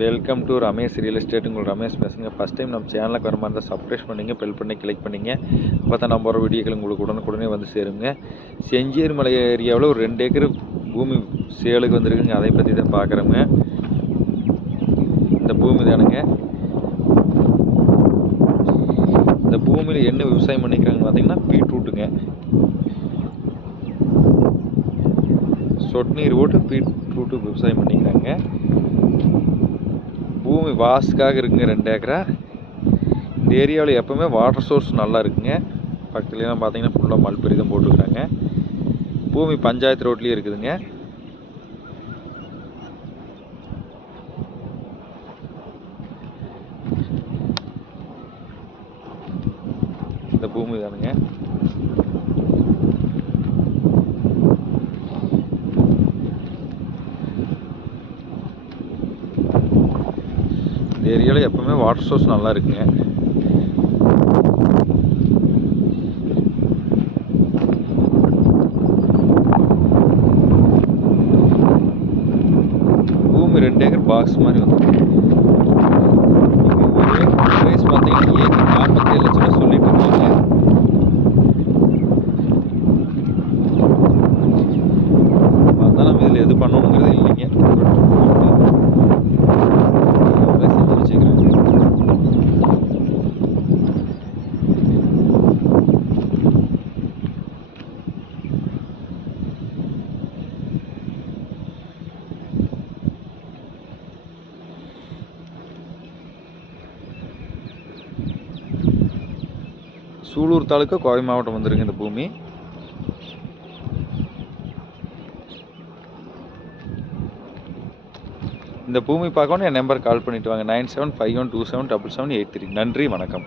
Welcome to Ramesh real estate. உங்கள் ரமேஷ் பேசுங்க. First time நம்ம சேனலுக்கு வர மாதிரி இருந்தால் சப்ஸ்கிரைப் பண்ணிங்க, பெல் பண்ணி கிளிக் பண்ணிங்க. அப்போ தான் நம்ம வர வீடியோக்கள் உங்களுக்கு உடனுக்குடனே வந்து சேருங்க. செஞ்சேரி மலை ஏரியாவில் ஒரு 2 ஏக்கர் பூமி சேலுக்கு வந்துருக்குங்க. அதை பற்றி தான் பார்க்குறோங்க. இந்த பூமி தானுங்க. இந்த பூமியில் என்ன விவசாயம் பண்ணிக்கிறாங்கன்னு பார்த்தீங்கன்னா பீட்ரூட்டுங்க. சொட்டு நீர் போட்டு பீட்ரூட்டு விவசாயம் பண்ணிக்கிறாங்க. பூமி வாஸ்துக்காக இருக்குங்க. 2 ஏக்கரா. இந்த ஏரியாவில் எப்போவுமே வாட்டர் சோர்ஸ் நல்லா இருக்குங்க. பக்கத்துலலாம் பார்த்தீங்கன்னா ஃபுல்லாக மல்பெரி தான் போட்டுருக்குறாங்க. பூமி பஞ்சாயத்து ரோட்லேயே இருக்குதுங்க. இந்த பூமி தானுங்க. இந்த ஏரியாவில் எப்பவுமே வாட்டர் சோர்ஸ் நல்லா இருக்குங்க. பூமி 2 ஏக்கர் பாக்ஸ் மாதிரி வந்துருக்கு. ப்ரைஸ் பார்த்தீங்கன்னா ஏக்கர் 47 லட்சம் ரூபா சொல்லிட்டு இருக்காங்க. பார்த்தா நம்ம இதில் எது பண்ணணுங்கிறது இல்லைங்க. சூலூர் தாலுக்கா, கோவை மாவட்டம் வந்துருங்க இந்த பூமி. இந்த பூமி பார்க்கணும் என் நம்பர் கால் பண்ணிட்டு வாங்க. 9751277783. நன்றி, வணக்கம்.